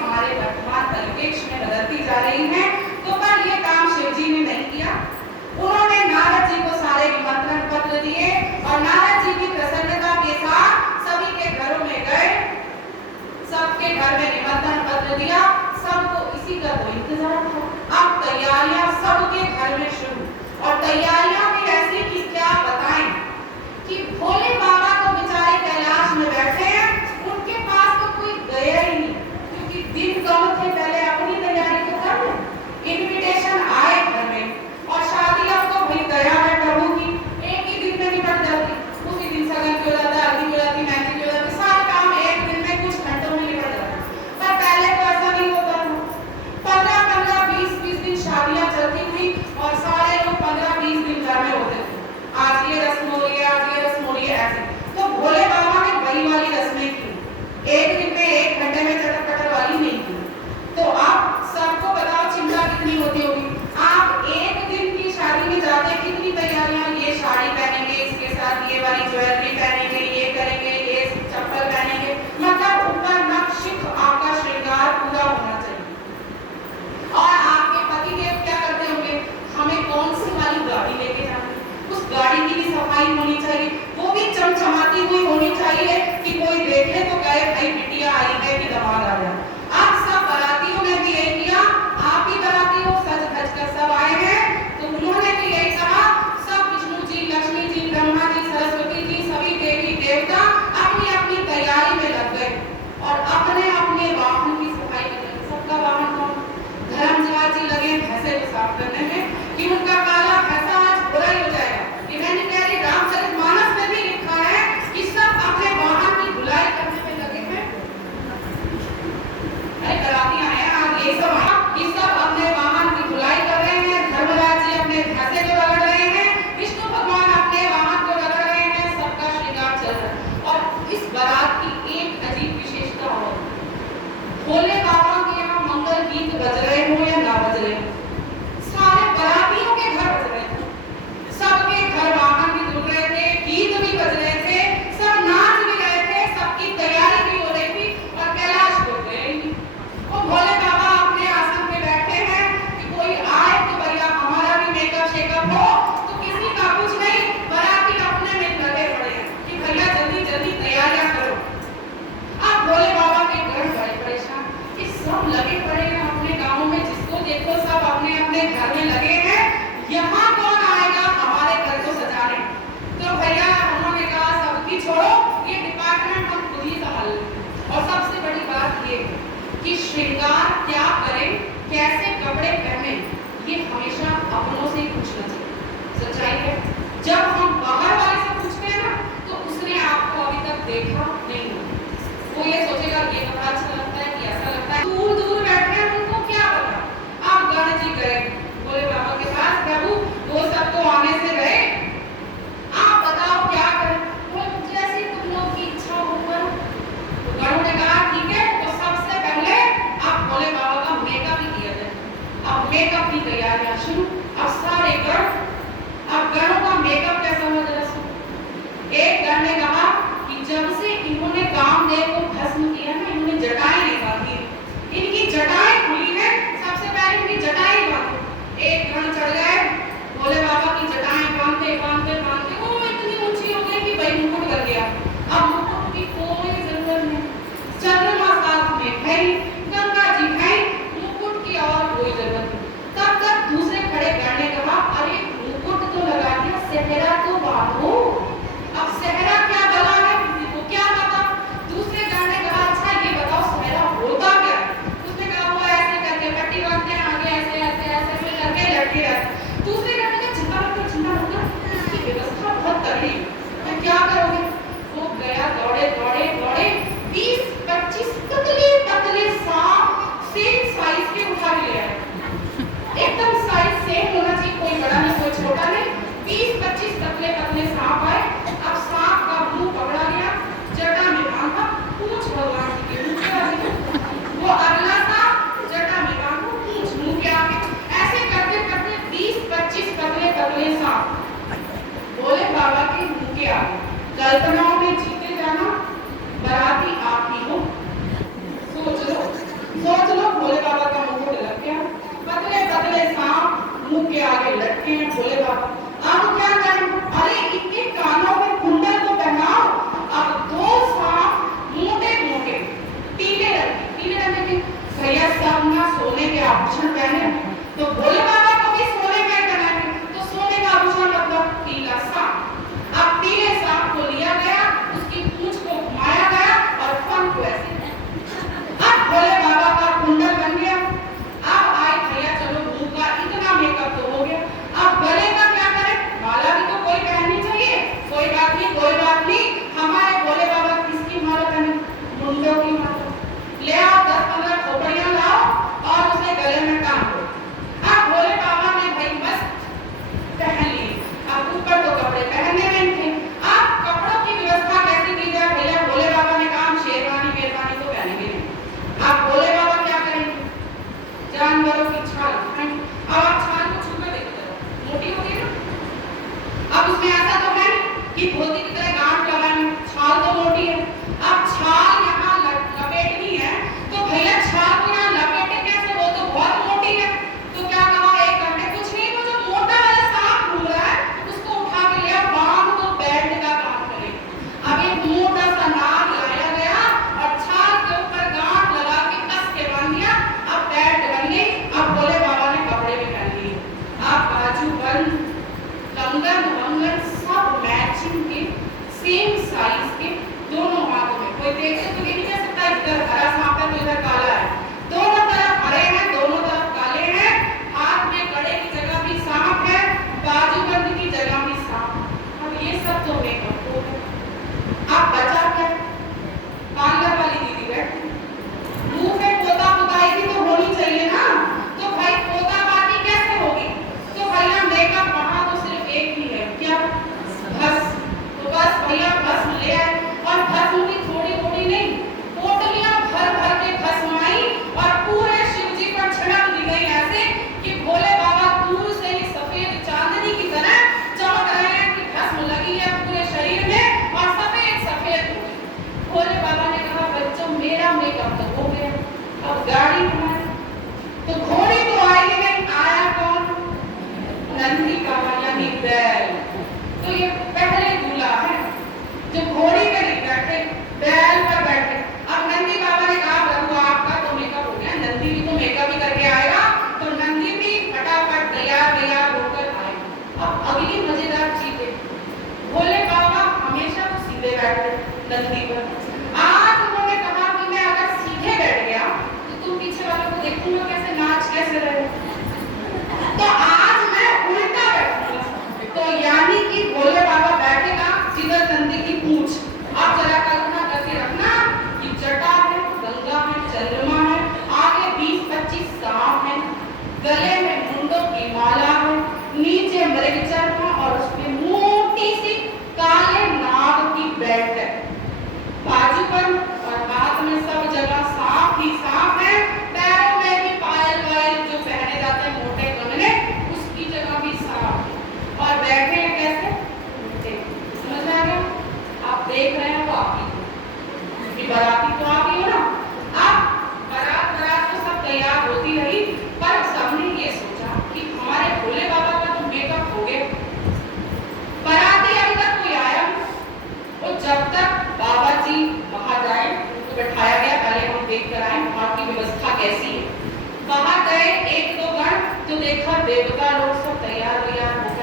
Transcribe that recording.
हमारे वर्तमान परिप्रेक्ष्य में बदलती जा रही हैं। तो पर ये काम शिव जी ने नहीं किया। उन्होंने नारद जी को सारे निमंत्रण पत्र दिए और नारद जी की प्रसन्नता के साथ सभी के घरों में गए, सबके घर में निमंत्रण पत्र दिया। सबको इसी का तो इंतजार था। अब तैयारियां सबके घर में शुरू, और तैयारियां भी ऐसी कि क्या बताएं कि भोले बाबा तो बेचारे कैलाश में बैठे हैं, उनके पास तो कोई गया ही नहीं, क्योंकि दिन कम थे। पहले अपनी तैयारी तो कर लो। इनविटेशन आए घर में, और शादी अब तो भाई दया है प्रभु की, एक ही दिन में निपट जाती। उसी दिन सगन हो जाता, हल्दी हो जाती, मेहंदी हो जाती, सारे काम एक दिन में कुछ घंटों में निपट जाते। पर पहले तो ऐसा नहीं होता था। 15-15, 20-20 दिन शादियां चलती थी और सारे लोग 15-20 दिन घर में होते थे। आज ये रस्म हो रही है, आज ये रस्म हो रही है, ऐसे। तो भोले बाबा ने वही वाली रस्में की, एक दिन में 1 घंटे में चटर-पटर वाली नहीं की। तो आप सबको बताओ चिंता कितनी होती होगी। आप एक दिन की शादी में जाते कितनी तैयारियां, ये साड़ी पहनेंगे, इसके साथ ये वाली ज्वेलरी पहनेंगे, ये करेंगे, ये चप्पल पहनेंगे, मतलब ऊपर नक्शिक आपका श्रृंगार पूरा होना चाहिए। और आपके पति देव क्या करते होंगे, हमें कौन सी वाली गाड़ी लेके जानी, उस गाड़ी की भी सफाई होनी चाहिए, वो भी चमचमाती हुई होनी चाहिए कि कोई देखे तो कहे भाई बिटिया आई है कि दामाद आ गया। आप सब बारातियों ने भी यही किया, आप भी बाराती हो, सज धज कर सब आए हैं। तो उन्होंने भी यही कहा, सब विष्णु जी, लक्ष्मी जी, ब्रह्मा जी, सरस्वती जी, सभी देवी देवता अपनी अपनी तैयारी में लग गए और अपने अपने वाहन की सफाई में लगे। सबका वाहन कौन? धर्मराज जी लगे भैंसे को साफ करने में कि उनका काला भैंसा आज बुरा ही हो जाएगा। ये मैंने कह रही, रामचरितमानस में भी लिखा है कि सब अपने वाहन की धुलाई करने में लगे हैं। अरे कराती आए आज ये सब अपने वाहन की धुलाई कर रहे हैं। धर्मराज जी अपने भैंसे को रगड़ रहे हैं, विष्णु भगवान अपने वाहन को रगड़ रहे हैं, सबका श्रृंगार चल रहा है। और इस बारात की एक अजीब विशेषता हो, भोले बाबा के यहाँ मंगल गीत बज रहे हो या ना बज रहे हो, सारे बारातियों के घर बज रहे थे, सबके घर वाहन भी धुल रहे थे, गीत भी बज रहे थे, सब नाच भी रहे थे, सबकी तैयारी भी हो रही थी, और कैलाश को गए नहीं। और भोले बाबा अपने आसन पे बैठे हैं कि कोई आए तो भैया हमारा भी मेकअप शेकअप हो, तो किसी का कुछ नहीं, बाराती अपने में लगे पड़े हैं कि भैया जल्दी जल्दी तैयारियां करो। अब भोले बाबा के घर बड़े परेशान कि सब लगे पड़े हैं अपने गाँव में, जिसको देखो सब अपने अपने घर में लगे हैं, यहाँ कौन आएगा हमारे घर को सजाने। तो भैया उन्होंने कहा सबकी छोड़ो, ये डिपार्टमेंट हम खुद ही संभाल लेंगे। और सबसे बड़ी बात ये कि श्रृंगार क्या करें, कैसे कपड़े पहने, ये हमेशा अपनों से ही पूछना चाहिए। सच्चाई है, जब हम बाहर वाले से पूछते हैं ना, तो उसने आपको अभी तक देखा नहीं होगा, वो ये सोचेगा ये कपड़ा अच्छा लगता है कि ऐसा लगता है। दूर दूर बैठे हैं, उनको क्या पता। अब गण जी गए भोले बाबा के पास, प्रभु वो सब तो आने से गए, आप बताओ क्या करें। बोले जैसी तुम लोग की इच्छा हो करो। तो गणों ने कहा ठीक है, तो सबसे पहले अब भोले बाबा का मेकअप ही किया जाए। अब मेकअप की तैयारियां शुरू। अब सारे गण, अब गणों का मेकअप कैसा हो जरा सुनो। एक गण ने कहा कि जब से इन्होंने कामदेव को भस्म किया ना, इन्होंने जटाएं नहीं बांधी, इनकी जटाएं खुली है, सबसे पहले इनकी जटाएं बांधो। एक गण चढ़ गए, भोले बाबा की जटाएं बांधते बांधते बांधते वो इतनी ऊंची हो गई कि भाई मुकुट कर गया। अब मुकुट की कोई जरूरत नहीं, चंद्रमा साथ में है, गंगा जी है, मुकुट की और कोई जरूरत नहीं। तब तक दूसरे खड़े गण ने कहा अरे मुकुट तो लगा दिया, सेहरा तो बांधो। अब सेहरा क्या बला है, किसी को क्या सोच लो भोले बाबा का मुकुट लग गया, पतले पतले सांप मुंह के आगे लटके हैं भोले बाबा। अब क्या करें? अरे इनके कानों में कुंडल तो पहनाओ। अब दो सांप मोटे मोटे पीले रंग के भैया सब ना सोने के आभूषण पहने, तो भोले बाबा को भी सोने में पहनाए, तो सोने का आभूषण मतलब पीला सांप। अब पीले सांप को लिया गया, उसकी पूंछ को घुमाया गया और फन को ऐसे अब भोले बाबा का कुंडल बन गया। अब आए भैया चलो मुंह का इतना मेकअप तो हो गया, अब गले का क्या करें? माला भी तो कोई पहननी चाहिए। कोई बात नहीं, हमारे भोले बाबा किसकी माला पहने? मुंडों की माला। ले आओ 10-15 खोपड़ियां लाओ और उसे गले में टांग दो। अब भोले बाबा ने भाई मस्त पहन लिए। अब ऊपर तो कपड़े पहनने में थे, अब कपड़ों की व्यवस्था कैसे की जाए? भैया भोले बाबा ने कहा शेरवानी मेरवानी तो पहनेंगे नहीं। अब भोले बाबा क्या करेंगे? जानवरों की छाल खाएंगे। अब आप छाल को छू कर देखो, मोटी होगी ना। अब उसमें ऐसा तो है कि धोती की तरह गांठ लगानी, छाल तो मोटी है। अब छाल यहाँ लपेटनी है, तो भैया छाल को यहाँ लपेटे कैसे? वो तो बहुत मोटी है। तो क्या कहा? एक घंटे कुछ नहीं, वो जो मोटा वाला सांप घूम रहा है उसको उठा के ले आओ, बांध दो, बेल्ट का काम करेगा। अब एक मोटा सा नाग लाया गया और छाल के ऊपर गांठ लगा के कस के बांध दिया। अब बेल्ट बन गई। अब भोले बाबा ने कपड़े भी पहन लिए। अब बाजूबंद, कंगन वंगन सब मैचिंग के, सेम साइज के, दोनों हाथों में। कोई देख के तो नहीं कह सकता इधर हरा सांप है तो इधर काला है। दोनों तरफ हरे हैं, दोनों तरफ काले हैं। हाथ में कड़े की जगह भी सांप है, बाजूबंद की जगह भी सांप। अब ये सब तो मेकअप हो गया। अब बचा क्या? पार्लर वाली दीदी बैठी, मुंह पे पोता पोताई भी तो होनी चाहिए ना। तो भाई पोता पाती कैसे होगी? तो भैया मेकअप वहां तो सिर्फ एक ही है, क्या? भस्म। तो बस भैया भस्म ले आए और भस्म भी थोड़ी थोड़ी नहीं, पोटलियां भर भर के भस्म आई और पूरे शिव जी पर छिड़क दी गई ऐसे कि भोले बाबा दूर से ही सफेद चांदनी की तरह चमक रहे हैं कि भस्म लगी है पूरे शरीर में और सफेद सफेद हो गए। भोले बाबा ने कहा बच्चों मेरा मेकअप तो हो गया, अब गाड़ी घुमाए। तो